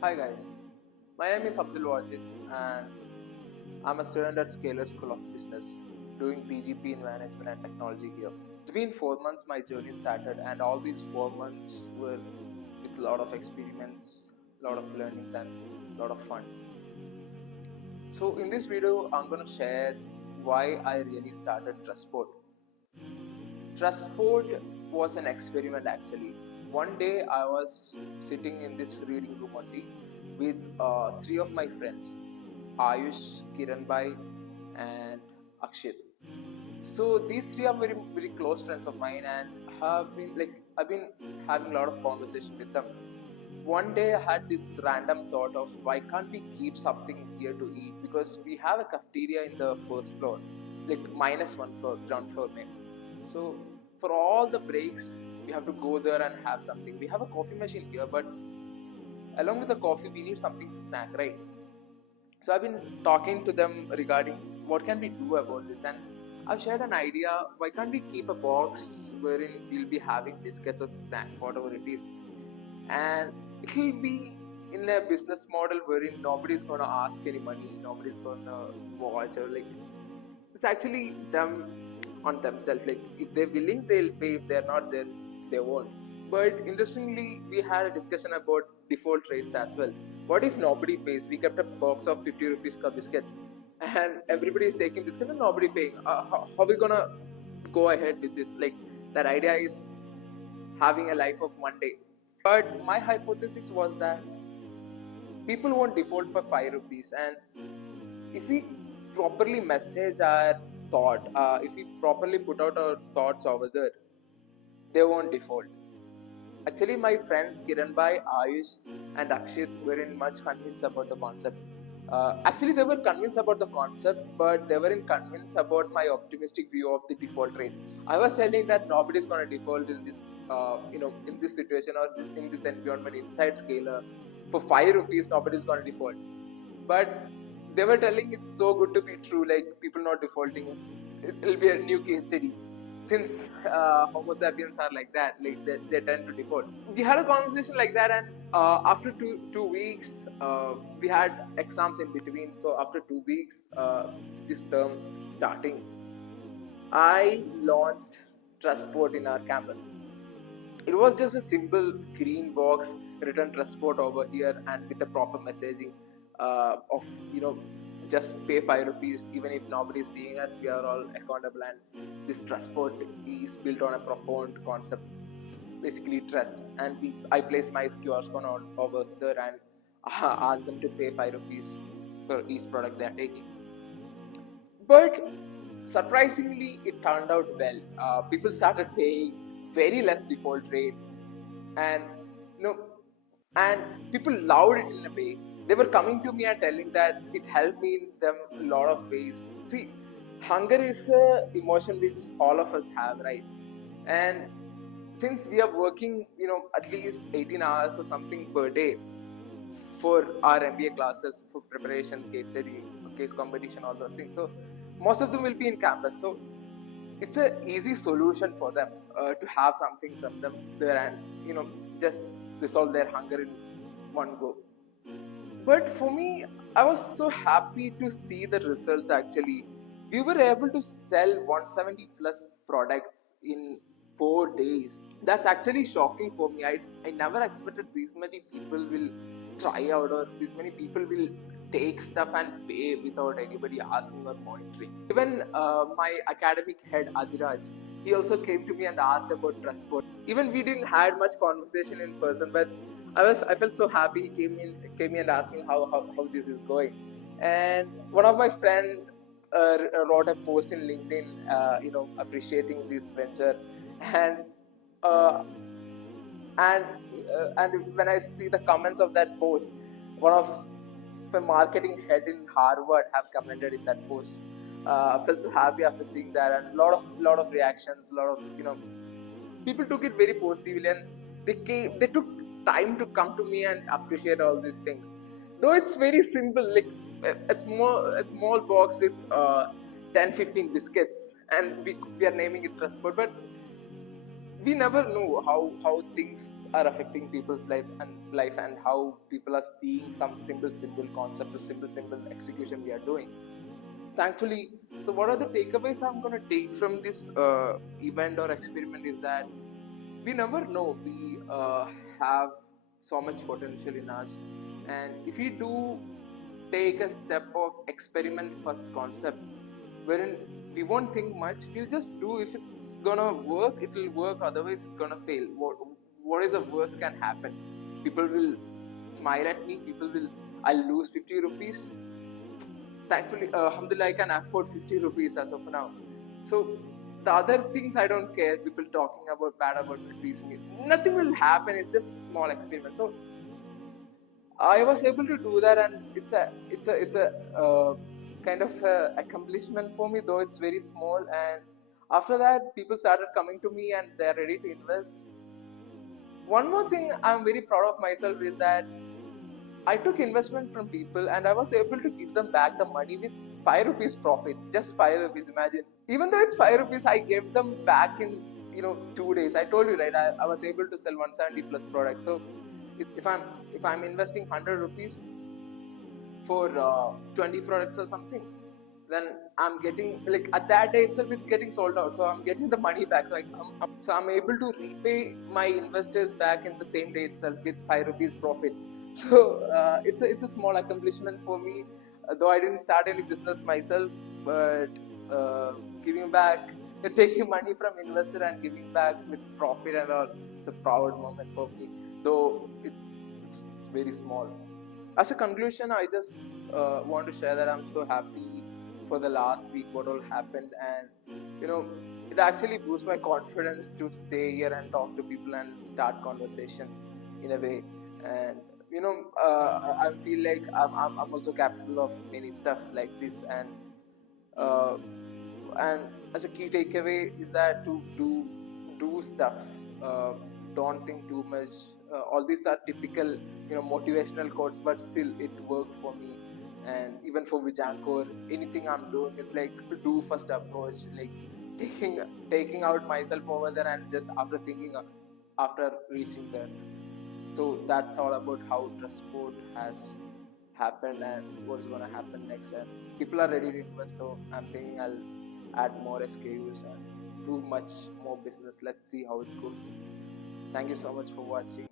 Hi guys, my name is Abdul Wajid and I'm a student at Scalar School of Business doing PGP in Management and Technology here. It's been 4 months my journey started and all these 4 months were with a lot of experiments, a lot of learnings and a lot of fun. So in this video I'm going to share why I really started Trustspot. Trustspot was an experiment actually. One day I was sitting in this reading room only with three of my friends, Ayush, Kiranbai, and Akshit. So these three are very close friends of mine, and I've been having a lot of conversation with them. One day I had this random thought of why can't we keep something here to eat, because we have a cafeteria in the first floor, like -1 floor, ground floor maybe. So for all the breaks we have to go there and have something. We have a coffee machine here, but along with the coffee we need something to snack, right? So I've been talking to them regarding what can we do about this, and I've shared an idea. Why can't we keep a box wherein we'll be having biscuits or snacks, whatever it is, and it'll be in a business model wherein nobody's gonna ask any money, nobody's gonna watch, or like it's actually them on themselves. Like if they're willing, they'll pay. If they're not, then they won't. But interestingly, we had a discussion about default rates as well. What if nobody pays? We kept a box of 50 rupees ka biscuits, and everybody is taking biscuits and nobody paying. How are we gonna go ahead with this? Like that idea is having a life of one day. But my hypothesis was that people won't default for 5 rupees, and if we properly message our thought, if we properly put out our thoughts over there, they won't default. Actually, my friends Kiranbai, Ayush, and Akshit were in much convinced about the concept. Actually, they were convinced about the concept, but they weren't convinced about my optimistic view of the default rate. I was telling that nobody is going to default in this, in this situation or in this environment inside Scalar. For 5 rupees, nobody is going to default. But they were telling it's so good to be true, like people not defaulting. It'll be a new case study. Since Homo sapiens are like that, like they tend to default. We had a conversation like that, and after two weeks, we had exams in between. So after 2 weeks, this term starting, I launched Trustspot in our campus. It was just a simple green box written Trustspot over here, and with the proper messaging of just pay 5 rupees even if nobody is seeing us. We are all accountable, and this Trustspot is built on a profound concept, basically trust. And I place my QR code over there and ask them to pay 5 rupees for each product they are taking. But surprisingly, it turned out well. People started paying very less default rate, and you know, and people loved it in a way. They were coming to me and telling that it helped me in them a lot of ways. See, hunger is a emotion which all of us have, right? And since we are working, at least 18 hours or something per day for our MBA classes, for preparation, case study, case competition, all those things. So most of them will be in campus. So it's an easy solution for them to have something from them there and just resolve their hunger in one go. But for me, I was so happy to see the results. Actually, we were able to sell 170 plus products in 4 days. That's actually shocking for me. I never expected these many people will try out, or these many people will take stuff and pay without anybody asking or monitoring. Even my academic head Adiraj, he also came to me and asked about Trustspot. Even we didn't had much conversation in person, but I felt so happy. He came in and asked me how this is going. And one of my friend wrote a post in LinkedIn, appreciating this venture, and uh, and and when I see the comments of that post, one of the marketing head in Harvard have commented in that post. I felt so happy after seeing that, and lot of reactions, a lot of people took it very positively, and they took time to come to me and appreciate all these things. Though it's very simple, like a small box with 10-15 biscuits, and we are naming it Trustspot, but we never know how things are affecting people's life and how people are seeing some simple concept or simple execution we are doing, thankfully. So what are the takeaways I'm going to take from this event or experiment is that we never know we have so much potential in us, and if we do take a step of experiment first concept wherein we won't think much, we'll just do. If it's gonna work, it will work, otherwise it's gonna fail. What is the worst can happen? People will smile at me, people will, I'll lose 50 rupees. Thankfully, alhamdulillah, I can afford 50 rupees as of now. So the other things I don't care. People talking about bad about me, nothing will happen. It's just small experiment. So I was able to do that, and it's a kind of accomplishment for me, though it's very small. And after that, people started coming to me, and they're ready to invest. One more thing I'm very proud of myself is that I took investment from people, and I was able to give them back the money with 5 rupees profit. Just 5 rupees. Imagine, even though it's 5 rupees, I gave them back in 2 days. I told you, right? I was able to sell 170 plus products. So if I'm if I'm investing 100 rupees for 20 products or something, then I'm getting, like, at that day itself it's getting sold out, so I'm getting the money back. So I'm able to repay my investors back in the same day itself with 5 rupees profit. So it's a small accomplishment for me, though I didn't start any business myself, but giving back, taking money from investor and giving back with profit and all, it's a proud moment for me, though it's very small. As a conclusion, I just want to share that I'm so happy for the last week what all happened, and it actually boosts my confidence to stay here and talk to people and start conversation in a way. And I feel like I'm also capable of many stuff like this. Uh, and as a key takeaway is that to do stuff, uh, don't think too much. All these are typical motivational quotes, but still it worked for me. And even for Vijankor, anything I'm doing is like do first approach, like taking taking out myself over there and just after thinking after reaching there. So that's all about how Trustspot has happened and what's gonna happen next. And people are ready to invest, so I'm thinking I'll add more SKUs and do much more business. Let's see how it goes. Thank you so much for watching.